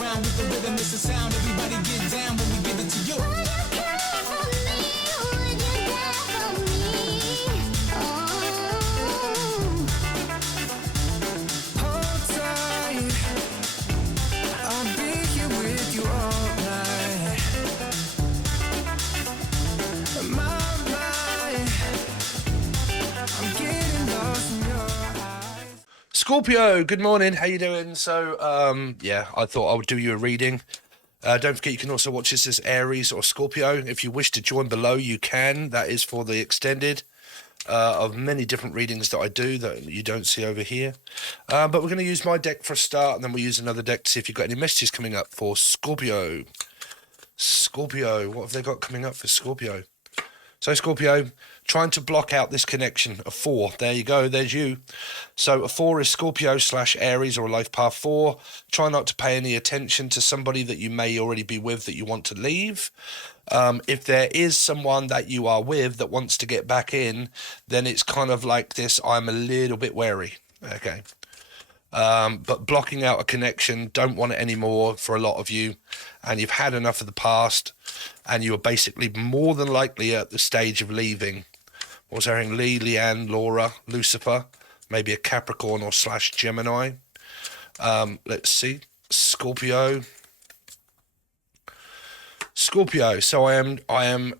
around with the rhythm, it's a sound. Everybody get down when we give it to you. Would you care for me? Would you care for me? Hold tight, I'll be here with you all night. My mind, I'm getting lost in your eyes. Scorpio, good morning. How you doing? So, yeah, I thought I would do you a reading. Don't forget you can also watch this as Aries or Scorpio. If you wish to join below, you can. That is for the extended of many different readings that I do that you don't see over here. But we're going to use my deck for a start, and then we'll use another deck to see if you've got any messages coming up for Scorpio. Scorpio, what have they got coming up for Scorpio? So Scorpio, trying to block out this connection, a 4. There you go, there's you. So a 4 is Scorpio / Aries or a life path 4. Try not to pay any attention to somebody that you may already be with that you want to leave. If there is someone that you are with that wants to get back in, then it's kind of like this, I'm a little bit wary, okay? But blocking out a connection, don't want it anymore for a lot of you, and you've had enough of the past, and you're basically more than likely at the stage of leaving. What was hearing? Lee, Leanne, Laura, Lucifer, maybe a Capricorn or / Gemini. Let's see, Scorpio. Scorpio. So I am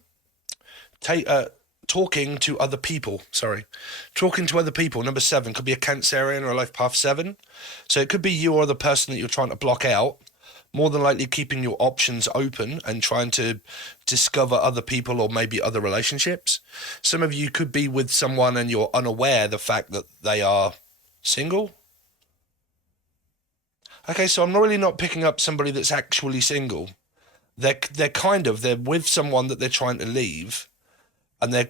talking to other people. Talking to other people. Number 7 could be a Cancerian or a life path 7. So it could be you or the person that you're trying to block out. More than likely keeping your options open and trying to discover other people or maybe other relationships. Some of you could be with someone and you're unaware of the fact that they are single. Okay, so I'm really not picking up somebody that's actually single. They're with someone that they're trying to leave, and they're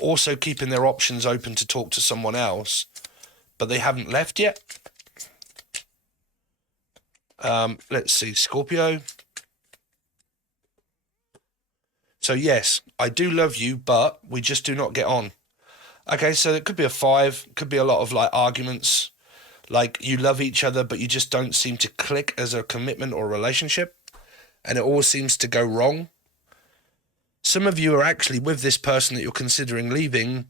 also keeping their options open to talk to someone else, but they haven't left yet. Let's see, Scorpio. So yes, I do love you, but we just do not get on. Okay, so it could be a 5, could be a lot of like arguments, like you love each other, but you just don't seem to click as a commitment or a relationship, and it all seems to go wrong. Some of you are actually with this person that you're considering leaving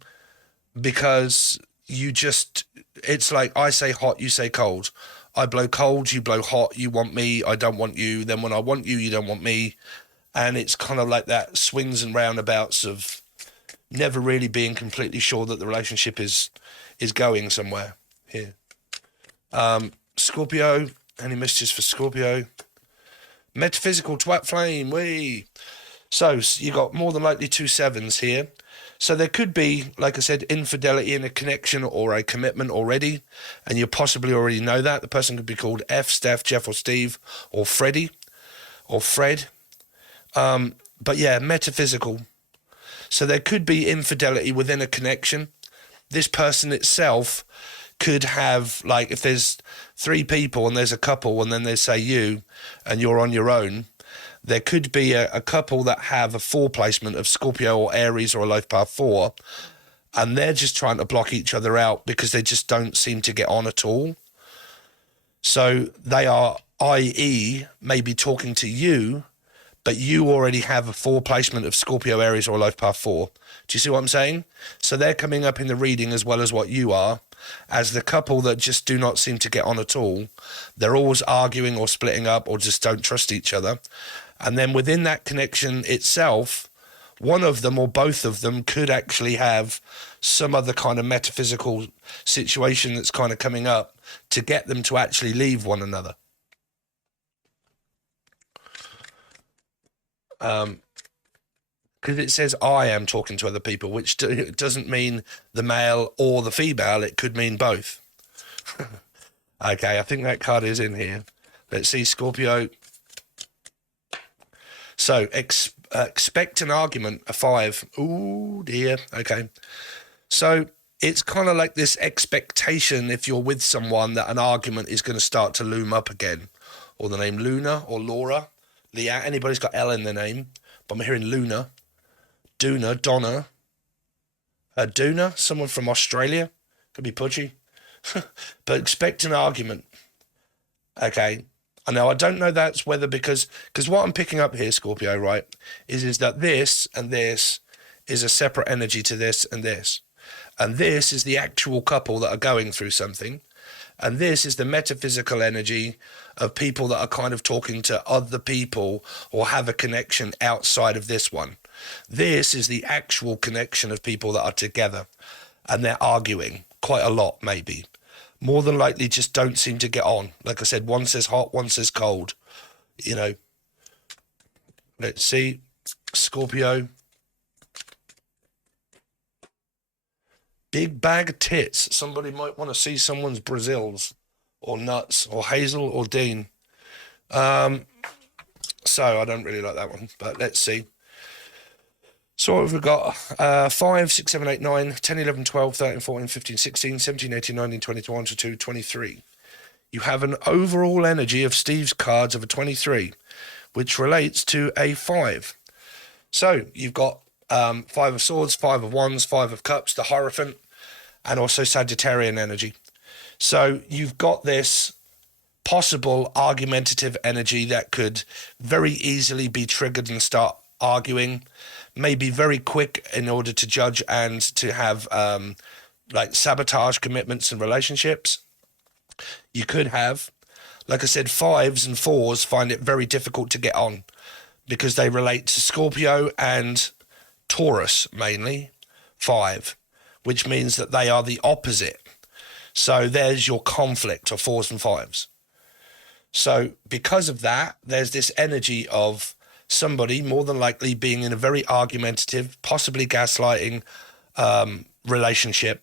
because it's like I say hot, you say cold. I blow cold, you blow hot, you want me, I don't want you. Then when I want you, you don't want me. And it's kind of like that swings and roundabouts of never really being completely sure that the relationship is going somewhere here. Scorpio, any messages for Scorpio? Metaphysical twat flame, wee. So you got more than likely 2 7s here. So there could be, like I said, infidelity in a connection or a commitment already, and you possibly already know that. The person could be called F, Steph, Jeff or Steve, or Freddie, or Fred. But yeah, metaphysical. So there could be infidelity within a connection. This person itself could have, like, if there's 3 people and there's a couple and then they say you and you're on your own, there could be a couple that have a 4 placement of Scorpio or Aries or a life path 4, and they're just trying to block each other out because they just don't seem to get on at all. So they are, i.e., maybe talking to you, but you already have a 4 placement of Scorpio, Aries or a life path 4. Do you see what I'm saying? So they're coming up in the reading as well as what you are, as the couple that just do not seem to get on at all. They're always arguing or splitting up or just don't trust each other. And then within that connection itself, one of them or both of them could actually have some other kind of metaphysical situation that's kind of coming up to get them to actually leave one another. Because it says I am talking to other people, which doesn't mean the male or the female. It could mean both. Okay, I think that card is in here. Let's see, Scorpio. So expect an argument, a 5. Ooh, dear. Okay. So it's kind of like this expectation, if you're with someone, that an argument is going to start to loom up again. Or the name Luna or Laura. Leah, anybody's got L in their name. But I'm hearing Luna. Duna, Donna. Duna, someone from Australia. Could be Pudgy. But expect an argument. Okay. Now, I don't know that's whether because what I'm picking up here, Scorpio, right, is that this and this is a separate energy to this and this. And this is the actual couple that are going through something. And this is the metaphysical energy of people that are kind of talking to other people or have a connection outside of this one. This is the actual connection of people that are together and they're arguing quite a lot, maybe. More than likely just don't seem to get on. Like I said, one says hot, one says cold. You know, let's see, Scorpio. Big bag of tits. Somebody might want to see someone's Brazils or nuts or Hazel or Dean. So I don't really like that one, but let's see. So what have we got? 5, 6, 7, 8, 9, 10, 11, 12, 13, 14, 15, 16, 17, 18, 19, 20, 21, 22, 23. You have an overall energy of Steve's cards of a 23, which relates to a 5. So you've got 5 of Swords, 5 of Wands, 5 of Cups, the Hierophant, and also Sagittarian energy. So you've got this possible argumentative energy that could very easily be triggered and start arguing, maybe very quick in order to judge and to have like sabotage commitments and relationships. You could have, like I said, 5s and 4s find it very difficult to get on because they relate to Scorpio and Taurus mainly, 5, which means that they are the opposite. So there's your conflict of 4s and 5s. So because of that, there's this energy of somebody more than likely being in a very argumentative, possibly gaslighting relationship,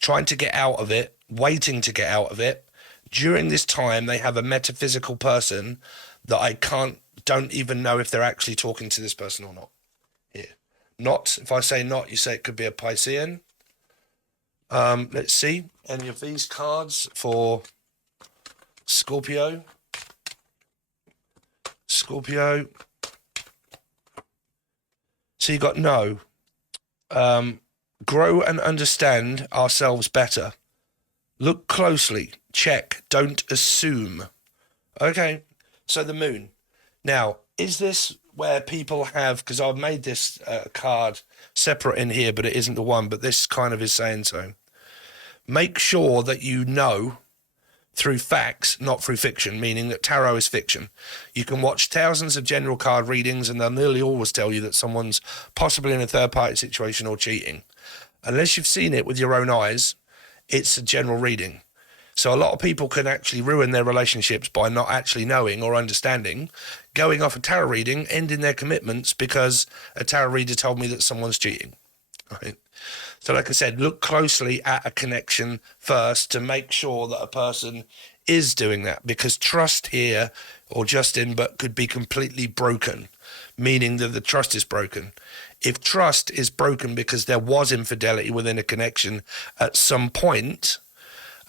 trying to get out of it, waiting to get out of it. During this time, they have a metaphysical person that don't even know if they're actually talking to this person or not. Here. Not, if I say not, you say it could be a Piscean. Let's see, any of these cards for Scorpio. Scorpio. So you got no. Grow and understand ourselves better. Look closely. Check. Don't assume. Okay. So the moon. Now, is this where people have, because I've made this card separate in here, but it isn't the one, but this kind of is saying so. Make sure that you know through facts, not through fiction, meaning that tarot is fiction. You can watch thousands of general card readings and they'll nearly always tell you that someone's possibly in a third-party situation or cheating. Unless you've seen it with your own eyes, it's a general reading. So a lot of people can actually ruin their relationships by not actually knowing or understanding, going off a tarot reading, ending their commitments because a tarot reader told me that someone's cheating. Right? So like I said, look closely at a connection first to make sure that a person is doing that, because trust here, or Justin, but could be completely broken, meaning that the trust is broken. If trust is broken because there was infidelity within a connection at some point,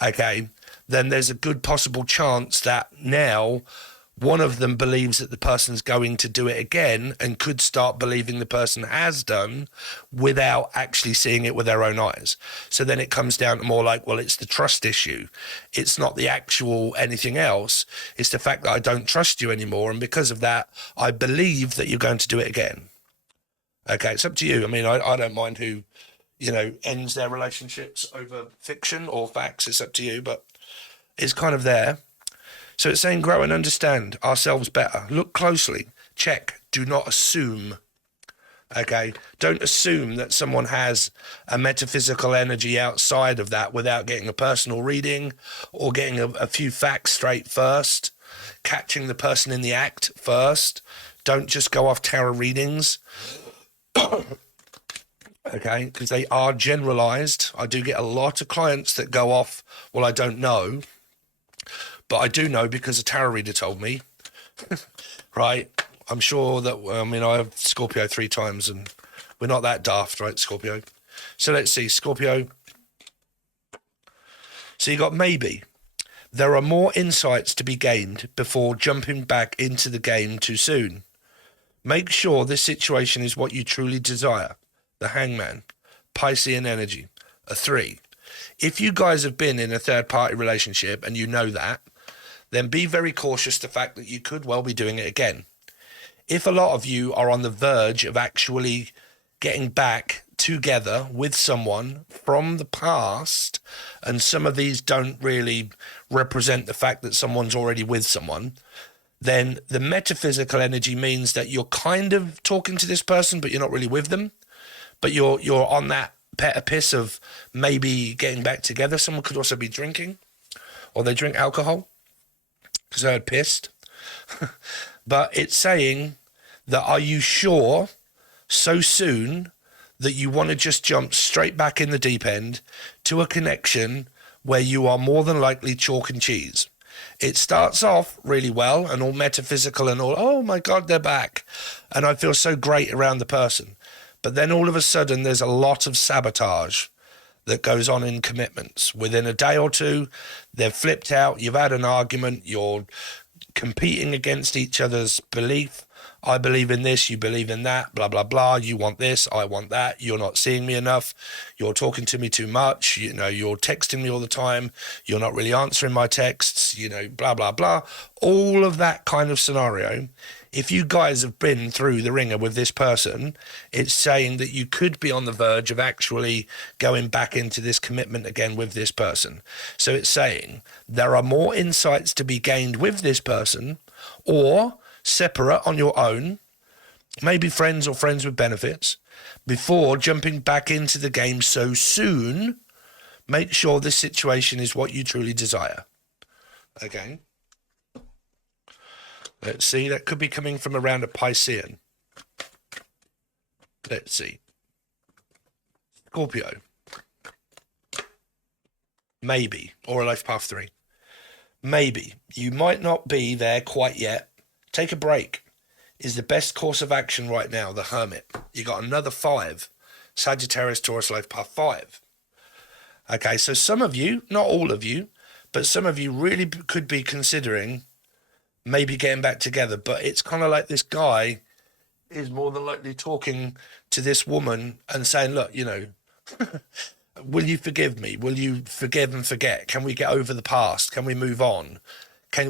okay, then there's a good possible chance that now one of them believes that the person's going to do it again and could start believing the person has done without actually seeing it with their own eyes. So then it comes down to more like, well, it's the trust issue. It's not the actual anything else. It's the fact that I don't trust you anymore. And because of that, I believe that you're going to do it again. Okay, it's up to you. I mean, I don't mind who, ends their relationships over fiction or facts. It's up to you, but it's kind of there. So it's saying grow and understand ourselves better. Look closely. Check. Do not assume. Okay? Don't assume that someone has a metaphysical energy outside of that without getting a personal reading or getting a few facts straight first, catching the person in the act first. Don't just go off tarot readings. Okay? Because they are generalized. I do get a lot of clients that go off, well, I don't know. But I do know because a tarot reader told me, right? I'm sure that, I have Scorpio 3 times and we're not that daft, right, Scorpio? So let's see, Scorpio. So you got maybe. There are more insights to be gained before jumping back into the game too soon. Make sure this situation is what you truly desire. The Hangman, Piscean energy, a 3. If you guys have been in a third-party relationship and you know that, then be very cautious the fact that you could well be doing it again. If a lot of you are on the verge of actually getting back together with someone from the past, and some of these don't really represent the fact that someone's already with someone, then the metaphysical energy means that you're kind of talking to this person, but you're not really with them. But you're on that piss of maybe getting back together. Someone could also be drinking, or they drink alcohol, because I heard pissed. But it's saying that, are you sure so soon that you want to just jump straight back in the deep end to a connection where you are more than likely chalk and cheese? It starts off really well and all metaphysical and all, oh my God, they're back. And I feel so great around the person. But then all of a sudden there's a lot of sabotage that goes on in commitments. Within a day or two, they've flipped out, you've had an argument, you're competing against each other's belief. I believe in this, you believe in that, blah, blah, blah. You want this, I want that. You're not seeing me enough. You're talking to me too much. You know, you're texting me all the time. You're not really answering my texts, you know, blah, blah, blah. All of that kind of scenario. If you guys have been through the ringer with this person, it's saying that you could be on the verge of actually going back into this commitment again with this person. So it's saying there are more insights to be gained with this person, or separate on your own, maybe friends or friends with benefits, before jumping back into the game so soon. Make sure this situation is what you truly desire. Okay. Let's see, that could be coming from around a Piscean. Let's see. Scorpio. Maybe. Or a life path 3. Maybe. You might not be there quite yet. Take a break is the best course of action right now, the Hermit. You got another 5. Sagittarius, Taurus, life path 5. Okay, so some of you, not all of you, but some of you really could be considering maybe getting back together. But it's kind of like this guy is more than likely talking to this woman and saying, look, you know, will you forgive me? Will you forgive and forget? Can we get over the past? Can we move on? Are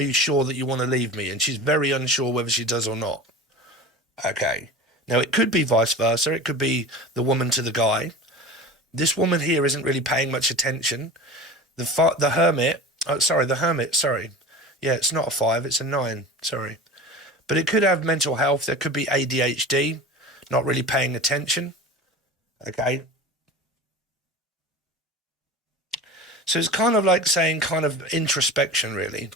you sure that you want to leave me? And she's very unsure whether she does or not. Okay. Now, it could be vice versa. It could be the woman to the guy. This woman here isn't really paying much attention. The Hermit, sorry. Yeah, it's not a 5, it's a 9, sorry. But it could have mental health. There could be ADHD, not really paying attention. Okay. So it's kind of like saying kind of introspection, really.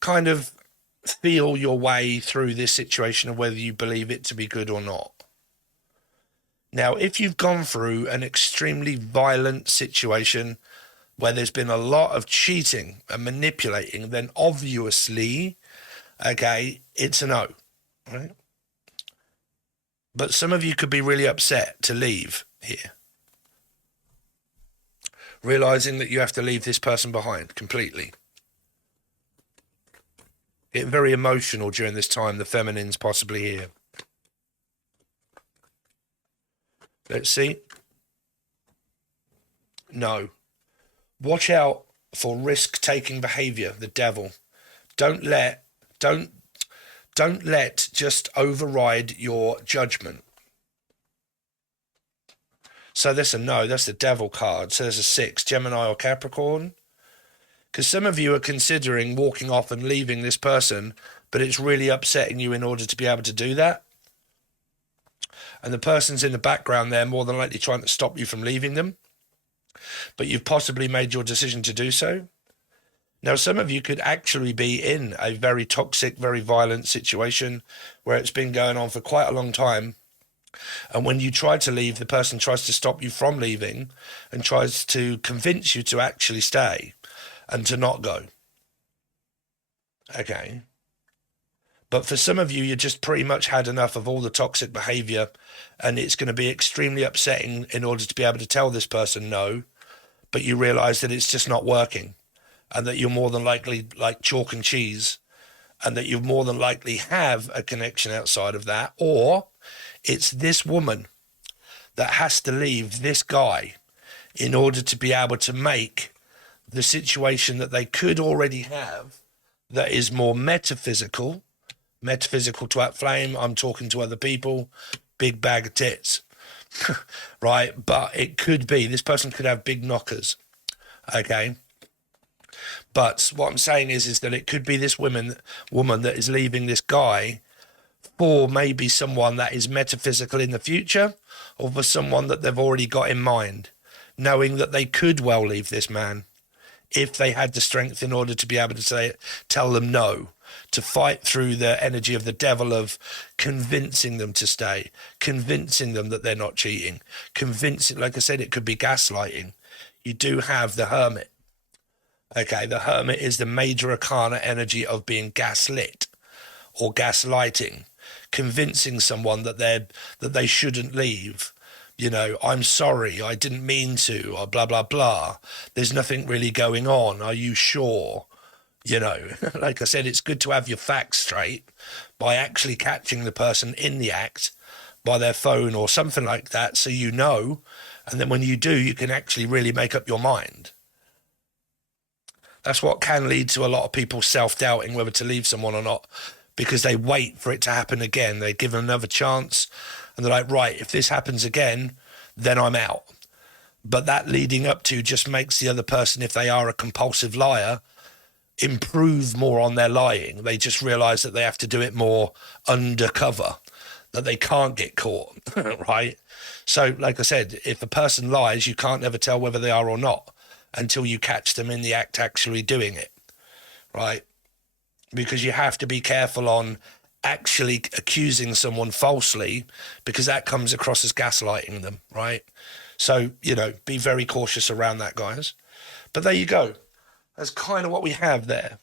Kind of feel your way through this situation of whether you believe it to be good or not. Now, if you've gone through an extremely violent situation where there's been a lot of cheating and manipulating, then obviously, okay, it's a no, right? But some of you could be really upset to leave here, realizing that you have to leave this person behind completely. Get very emotional during this time, the feminine's possibly here. Let's see. No. Watch out for risk-taking behavior, the devil. Don't let just override your judgment. So that's a no, that's the devil card. So there's a 6, Gemini or Capricorn. Because some of you are considering walking off and leaving this person, but it's really upsetting you in order to be able to do that. And the person's in the background there, more than likely trying to stop you from leaving them. But you've possibly made your decision to do so. Now, some of you could actually be in a very toxic, very violent situation where it's been going on for quite a long time. And when you try to leave, the person tries to stop you from leaving and tries to convince you to actually stay and to not go. Okay. But for some of you, you just pretty much had enough of all the toxic behavior, and it's going to be extremely upsetting in order to be able to tell this person no, but you realize that it's just not working, and that you're more than likely like chalk and cheese, and that you more than likely have a connection outside of that, or it's this woman that has to leave this guy in order to be able to make the situation that they could already have that is more metaphysical twat flame. I'm talking to other people, big bag of tits, right? But it could be, this person could have big knockers, okay? But what I'm saying is that it could be this woman that is leaving this guy for maybe someone that is metaphysical in the future, or for someone that they've already got in mind, knowing that they could well leave this man if they had the strength in order to be able to tell them no, to fight through the energy of the devil of convincing them to stay, convincing them that they're not cheating, convincing, like I said, it could be gaslighting. You do have the Hermit. Okay, the Hermit is the major arcana energy of being gaslit or gaslighting, convincing someone that they shouldn't leave. You know, I'm sorry, I didn't mean to, or blah, blah, blah. There's nothing really going on. Are you sure? You know, like I said, it's good to have your facts straight by actually catching the person in the act by their phone or something like that, so you know. And then when you do, you can actually really make up your mind. That's what can lead to a lot of people self-doubting whether to leave someone or not, because they wait for it to happen again. They give them another chance, and they're like, right, if this happens again, then I'm out. But that leading up to just makes the other person, if they are a compulsive liar, improve more on their lying. They just realize that they have to do it more undercover, that they can't get caught, right? So, like I said, if a person lies, you can't ever tell whether they are or not until you catch them in the act actually doing it, right? Because you have to be careful on actually accusing someone falsely, because that comes across as gaslighting them, right? So, you know, be very cautious around that, guys. But there you go. That's kind of what we have there.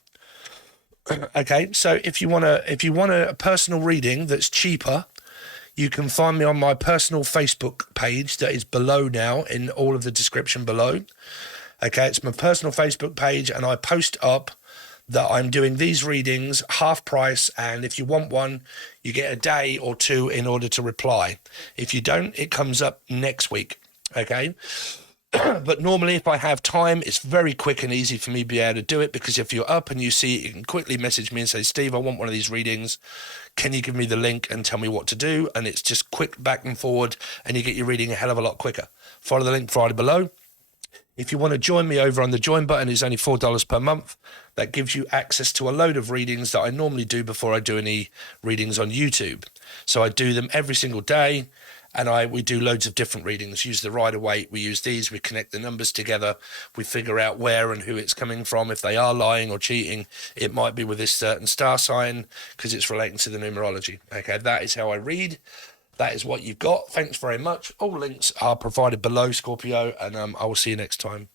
Okay, so if you want a personal reading that's cheaper, you can find me on my personal Facebook page that is below now in all of the description below. Okay, it's my personal Facebook page, and I post up that I'm doing these readings half price, and if you want one, you get a day or two in order to reply. If you don't, it comes up next week, okay? But normally, if I have time, it's very quick and easy for me to be able to do it, because if you're up and you see it, you can quickly message me and say, Steve, I want one of these readings. Can you give me the link and tell me what to do? And it's just quick back and forward, and you get your reading a hell of a lot quicker. Follow the link Friday below. If you want to join me over on the join button, it's only $4 per month. That gives you access to a load of readings that I normally do before I do any readings on YouTube. So I do them every single day, and we do loads of different readings. Use the Rider-Waite, we use these, we connect the numbers together, we figure out where and who it's coming from. If they are lying or cheating, it might be with this certain star sign because it's relating to the numerology. Okay, that is how I read. That is what you've got. Thanks very much. All links are provided below, Scorpio, and I will see you next time.